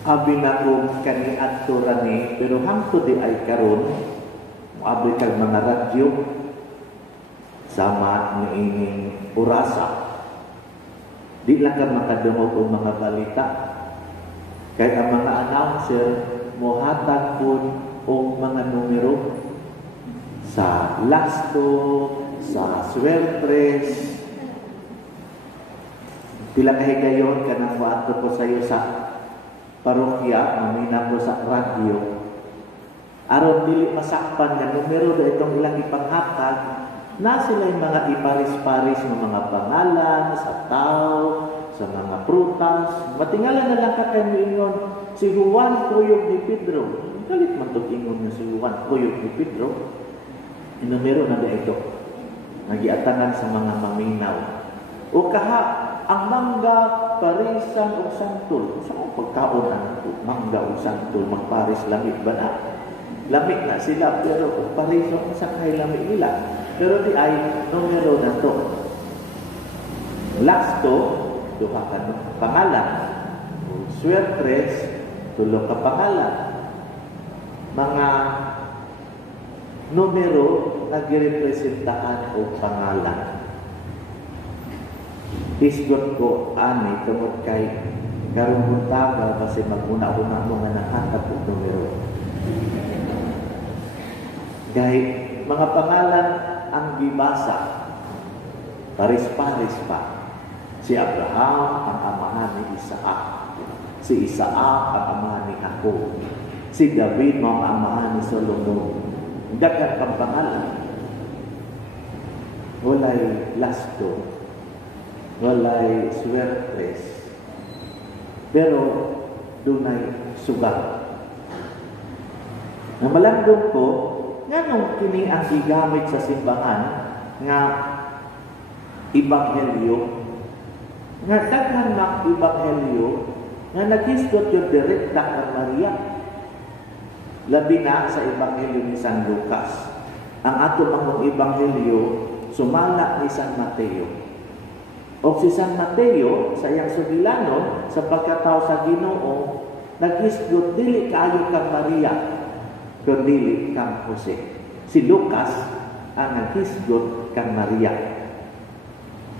Abi na kong kaniadto rani, pero hangtod di ay karon, moabot kag mga radyo, sama ni ining orasa. Di lang ka makadungog og mga balita. Kaya ang mga announcer, mohatag po og mga numero sa Lasto, sa Sweltres, pila kahigayon ka nang wato po sa iyo sa parokya, mamina po sa radyo. Aron dili masakpan nga numero do itong ilang ipanghatag, na sila yung mga iparis-paris ng mga pangalan sa tao, sa mga prutas. Matingala na lang ka kayo ingon, si Juan Kuyog ni Pedro. Galit man ito ingon na si Juan Kuyog ni Pedro. Numero na ito. Nagiatangan sa mga maminaw. O kaha, ang mangga, parisan o santol. Saan pagkaon ang mangga o santol? Magparis lamig ba na? Lamig na sila, pero parisan o sakay lamig nila. Pero di ay numero na to. Lasto, duha ka pangalan. Sweltres, tulo ka pangalan. Mga numero nagrepresentahan o pangalan. Isgot ko, ani, tungod kay karong taga kasi maguna-una mo nga nahatag og numero. Gay, mga pangalan ang gibasa, paris-paris pa. Si Abraham, ang amahan ni Isaac. Si Isaac, ang amahan ni Jacob. Si David, ang amahan ni Solomon. Dagan pang pangalan. Walay Lasto, walay Sweltres, pero dunay sugat. Namalandong ko, nganong kini ang gigamit sa simbahan nga ebanghelyo, nga daghan na ebanghelyo nga nagisgot yung direkta kang Maria. Labi na sa ebanghelyo ni San Lucas. Ang ato pang ebanghelyo sumala ni San Mateo. O si San Mateo, sa iyang sugilanon, sa pagkatao sa Ginoo, nag-isgot, dili kayo kang Maria, pero dili kang Jose. Si Lucas, ang nag-isgot kang Maria.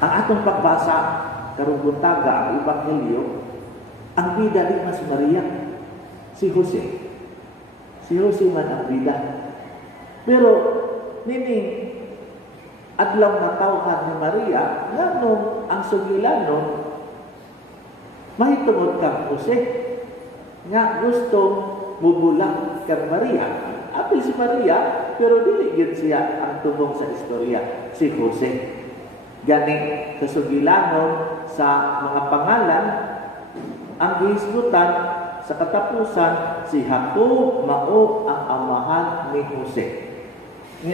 Ang atong pagbasa, karong buntaga, ang ebanghelyo, ang bida di mas Maria, si Jose. Si Jose man ang bida. Pero, nini, adlaw na tawhan ni Maria, nga nung ang sugilanon, mahitungod kang Jose, nga gustong mubulak kang Maria. Apil si Maria, pero diligid siya ang tubong sa istorya, si Jose. Gani, kasugilanon sa mga pangalan, ang gihisgutan sa katapusan, si Jacob mao ang amahan ni Jose.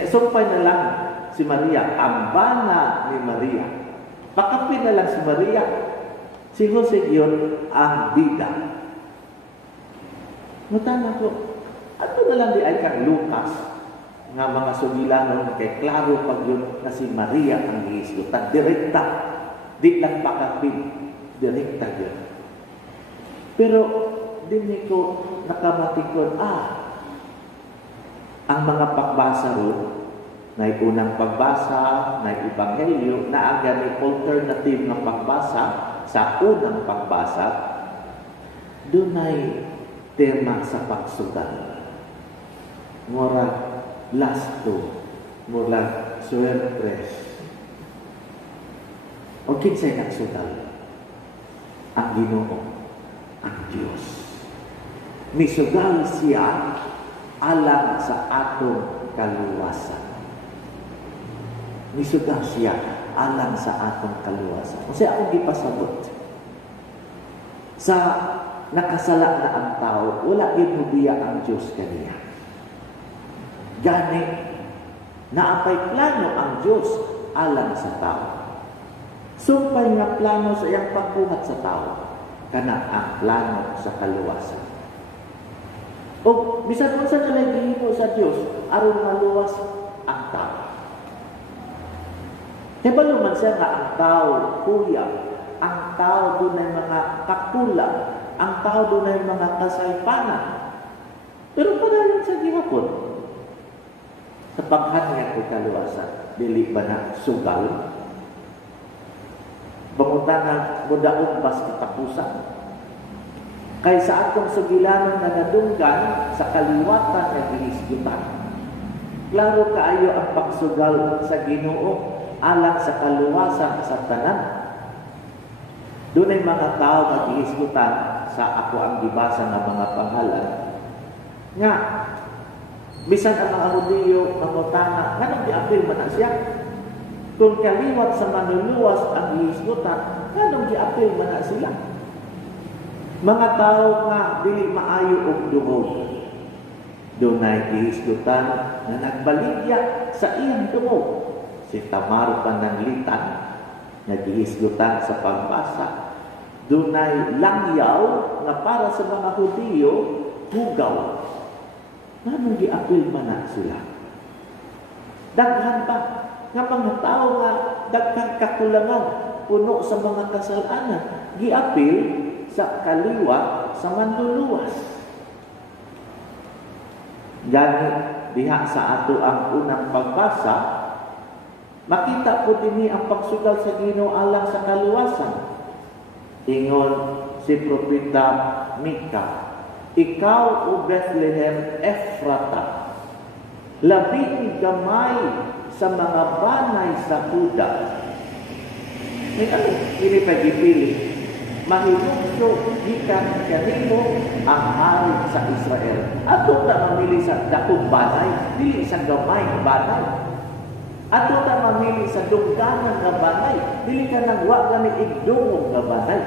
Sumpay na lang si Maria, ang bana ni Maria. Pakapin na lang si Maria. Si Jose yun ang bida. Mutana ko, ato na lang di ay kang Lucas, nga mga sugilanon kay klaro pag yun na si Maria ang gihisgutan. Direkta. Di lang pakapin. Direkta yun. Pero, di ko nakamatikon, ang mga pagbasa ron, na unang pagbasa, na ebanghelyo, na aga ni alternative ng pagbasa sa unang pagbasa, doon ay tema sa pagsugal. Mura Lasto, mura Sweltres. O kinsay nagsugal? Ang Ginoo, ang Diyos. Misugal siya alang sa atong kaluwasan. Misugal siya alang sa atong kaluwasan. Kasi akong gipasabot. Sa nakasala na ang tao, wala ginubiya ang Diyos kaniya. Gani, naapay plano ang Diyos alang sa tao. Sumpay nga plano sa iyang pagbuhat sa tao, kana ang plano sa kaluwasan. O, bisan kung saan na gihimo sa Diyos, aron maluwas ang tao. Hebalo man siya nga ang tao, kuya, ang tao doon ay mga kakulang, ang tao doon ay mga kasaypanan. Pero padayon sa gihapon, sa paghanyag o kaluwasan, dili ba na sugal? Bangutanang mudaog bas katapusan. Kay sa atong sugilanon na nadunggan sa kaliwatan na gihisgutan. Klaro kaayo ang pagsugal sa Ginoo alang sa kaluwasan sa tanan. Doon ay mga tao nag-iisgutan sa ako ang gibasa ng mga pangalan. Nga, bisan ang mga Hudiyo na mutana, nga nang giapil man na siya. Kung kaliwat sa manluluwas ang iisgutan, nga nang giapil man na sila. Mga tao nga dili maayo og dungog. Doon ay giisgutan na nagbaligya sa iyang dungog. Si Tamar Pananglitan, nag-iisgutan sa pagbasa. Doon ay langyaw na para sa mga Hudiyo, hugaw. Nanong giapil man na sila. Daghan pa, nga mga tao nga, daghang kakulangan, puno sa mga kasalanan, giapil sa kaliwa sa manluluwas. Gani, diha sa ato ang unang pagbasa, makita po din ang pagsugal sa Ginoo alang sa kaluwasan. Ingon si Propeta Mika, ikaw o Bethlehem Ephrata, labing gamay sa mga banay sa Huda. May ano, hindi pa gipili. Mahilungsyo gikan kanimo ang hari sa Israel. Ato ta mamili sa dakong banay, dili sa gamay banay. Ato ta mamili sa dungganan nga banay, dili ka nang wa gani igdungog nga banay.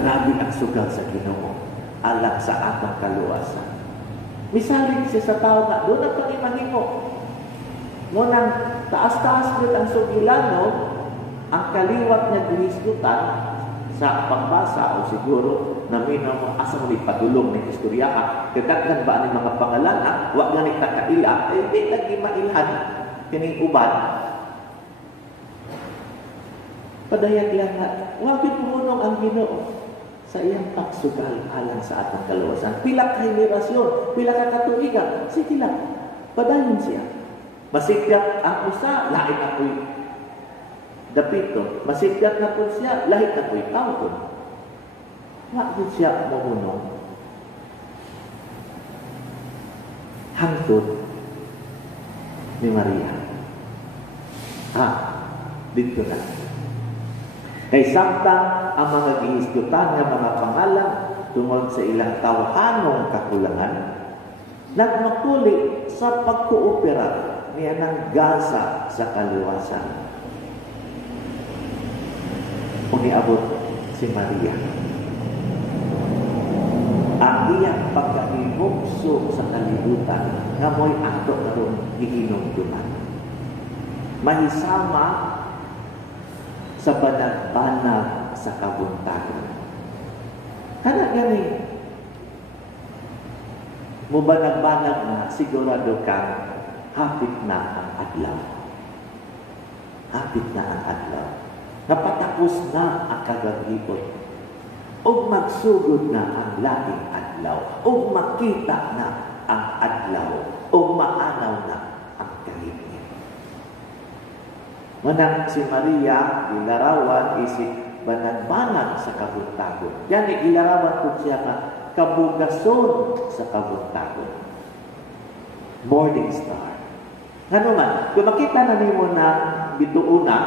Grabe ang sugal sa Ginoo alang sa atong kaluwasan. Misalig siya sa tao nga doon ang pangimahimo. Ngunang taas-taas gud ang sugilano, ang kaliwat nga gihisgutan sa pagbasa o siguro na minamo asa mo ipadulong ng istorya ka. Kadaghan ba ang mga pangalan wa gani kakaila, di lagi mailhan kining uban. Padayag lang nga, wag pumunong ang Ginoo sa iyang pagsugal alang sa atong kaluwasan. Pila ka henerasyon, pila ka katuigan, sige lang, padayon siya. Masigdat ang usa, lain ako'y dapito. Masigdat na po siya, lahi ako'y tawgon. Wag din siya mamunong. Hangtod ni Maria. Dito na. Kay samtang ang mga gihisgutan ng mga pangalan tungod sa ilang tawhanong kakulangan, nagmakuli sa pagkoopera niya ng gasa sa kaliwasan. Uniabot si Maria. Ang iyang pagkaibugso sa kalibutan nga mo'y ato karon gihinumduman. Mahisama sa banag-banag sa kabuntagan. Kana gani, mo banag-banag na sigurado kang hapit na ang adlaw. Hapit na ang adlaw. Napatapos na ang kagagipon. O magsugod na ang laing adlaw. O makita na ang adlaw. O maanaw na ang kahitnya. Manang si Maria, ilarawan isip banag-banag sa kabuntagon. Yan, ilarawan ko siya ka kabugason sa kabuntagon. Morning star. Ano man, kung makita na nimo na bituuna,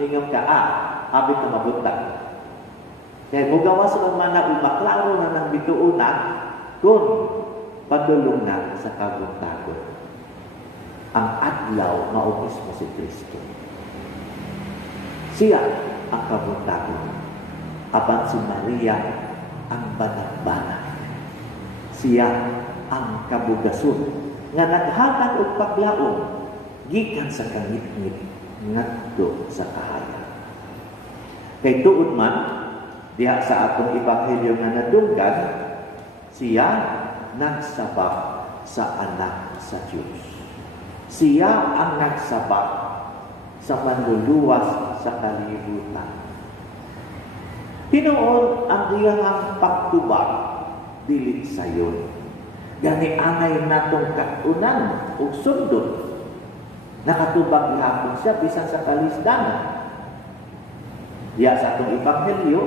ingam ka, habit na mabuntag. Kaya mugawas man na umaklaro na ng bituuna, kung padulong na sa kabuntagon. Ang adlaw, maubos mo si Kristo. Siya ang kabuntagon. Apan si Maria ang banag-banag. Siya ang kabugason nga naghatag og paglaom gikan sa kangit-ngit ngadto sa kahayag. Kay tuod man diha sa atong ebanghelyo nga nadunggan, siya nagsabak sa anak sa Diyos. Siya ang nagsabak sa manluluwas sa kalibutan. Tinuod ang iyang pagtubag dili sayon. Gani anay natong katunan ug sundot. Nakatubag gihapon siya bisan sa kalisdanan. Diya sa atong ebanghelyo,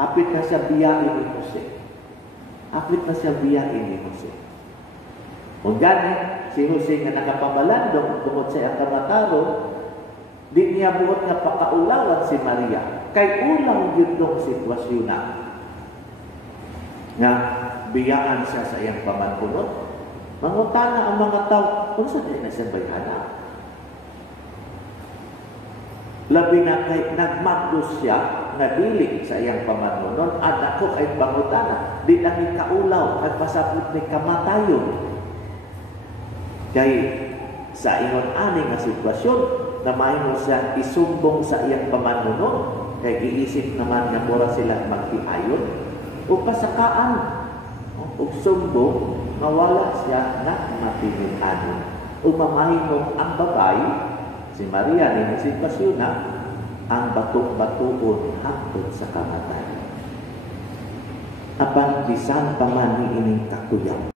hapit na siya biyain ni Jose. Hapit na siya biyain ni Jose. Kung gani, si Jose nga nakapabalandong tungod sa iyang kamataron, di niya buot nga pakaulawan si Maria. Kay ulaw yun tong sitwasyon na nga biyaan siya sa iyang pamanpunot. Mangutana ang mga tao, kung saan na siya bayana? Labi na kay nagmagdos siya na dili sa iyang pamanpunot, anak ko ay pangutana, di lang ni kaulaw at pasapot ni kamatayon. Kay sa ingon ani nga sitwasyon, na mahimo siya isumbong sa iyang pamanunod, kay giisip naman nga mura sila magtiayon, o pasakaan, o sumbong, mawala siya na mapinihanon. O mamahimong ang babae, si Maria, ni sitwasyon na, ang batok-batuon hangtod sa kamatayon. Apan bisan pa man ni ining kakuyang,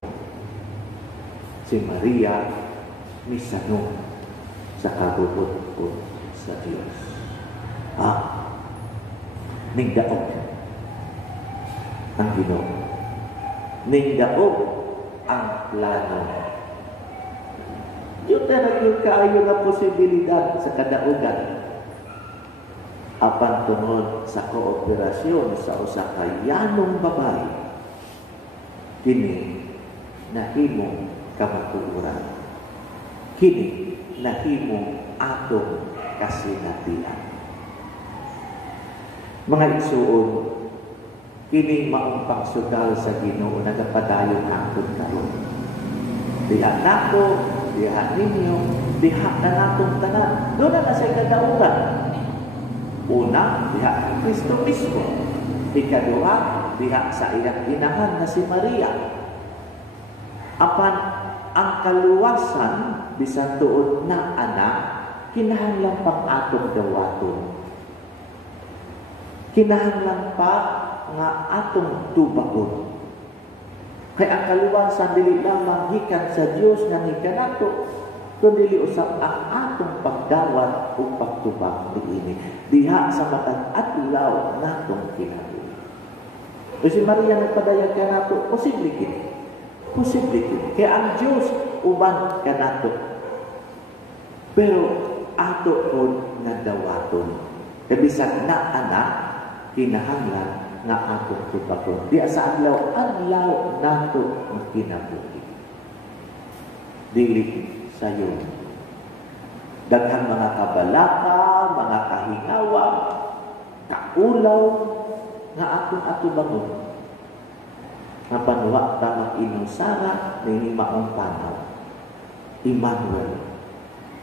si Maria misanong sa kabubot ko sa Diyos. Ningdaog ang Ginoo. Ningdaog ang plano. Yung talagang kaayo na posibilidad sa kadaugan. Apan tungod sa kooperasyon sa usa ka yanong babae, kini nahimong kamatuoran. Kini nahimong atong kasinatian. Mga igsuon, kini maong pagsudal sa Ginoo nagapadayon angkon karon. Diha nako, diha ninyo, diha na natong tanan. Doon na sa kadaugan. Una, diha Kristo mismo. Ikaduha, diha sa iyang inahan na si Maria. Apan ang kaluwasan bisan tuod na anak, kinahanglan pang atong dawaton. Kinahanglan pa nga atong tubagon. Kaya ang kaluwasan dili lamang gikan sa Dios nga nikanato, kundi usab ang atong pagdawat o pagtubag niini diha sa matag adlaw natong kinabuhi. O si Maria nagpadayag kanato, posible kini. Posible kini. Kaya ang Dios uban kanato. Pero ato pod nga dawaton. Kaya bisag na anak, kinahanglan nga atong tubagon. Di sa adlaw nato ang kinabuhi. Dili sayo. Daghang mga kabalaka, mga kahingawa, kaulaw, nga atong atubangon. Nga panwa tamang inusara, nini maong panaw. Emmanuel,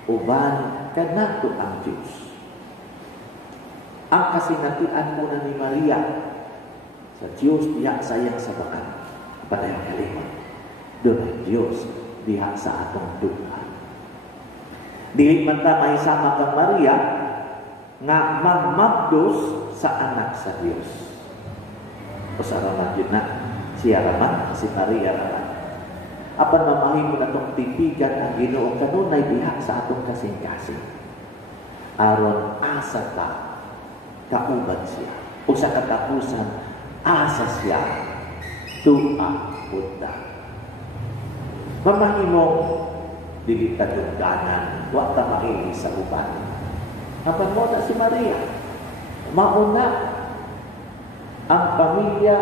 uban kanato ang Diyos. Ang kasinatian mo na ni Maria sa Diyos diha sayang sa bakan. Padayang kalimot. Doon ang Diyos diha sa atong duha. Dili man ta mahisama kang Maria nga mamagdos sa anak sa Diyos. O sa raman yun na, siya raman, si Maria raman. Apan mamahimo na itong tipigan ang Ginoo kanunay diha sa atong kasing-kasing. Aron asa ta, kauban siya. O sa katapusan, asa siya, tuwa punta. Mamahimo, dili ta dugdanan, wa ta maili sa uban. Apan mo na si Maria, mauna ang pamilya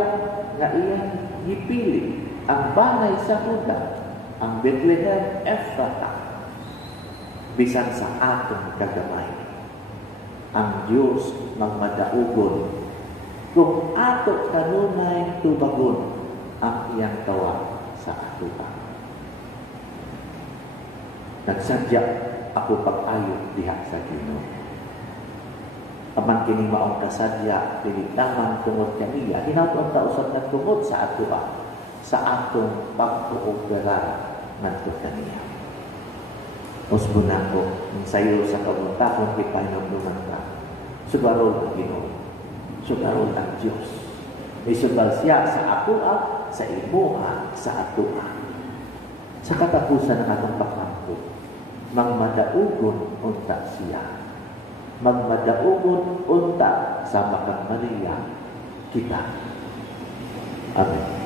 nga iyang gipili, ang banay sa Huda, ang Bethlehem Ephrata, bisan sa atong kagamay. Ang Diyos magmadaugon kung ato kanunay tubagon ang iyang tawag sa atuba. Nagsadya ako pag-ayo diha sa Ginoo. Aman kini maong kasadya, dili lamang tungod kaniya, hinaut ta usab nagtungod sa atuba, sa atong pag-oopera ngadto kaniya. Usbon nako, sayo sa kabuntakon kay pahinumduman ka. Sugaro ang Ginoo. Sugaron ang Diyos. May sugal siya sa atua, sa imuha, sa atua. Sa katapusan ng atong pagkampo, magmadaugon unta siya. Magmadaugon unta sa Bakang Maria kita. Amen.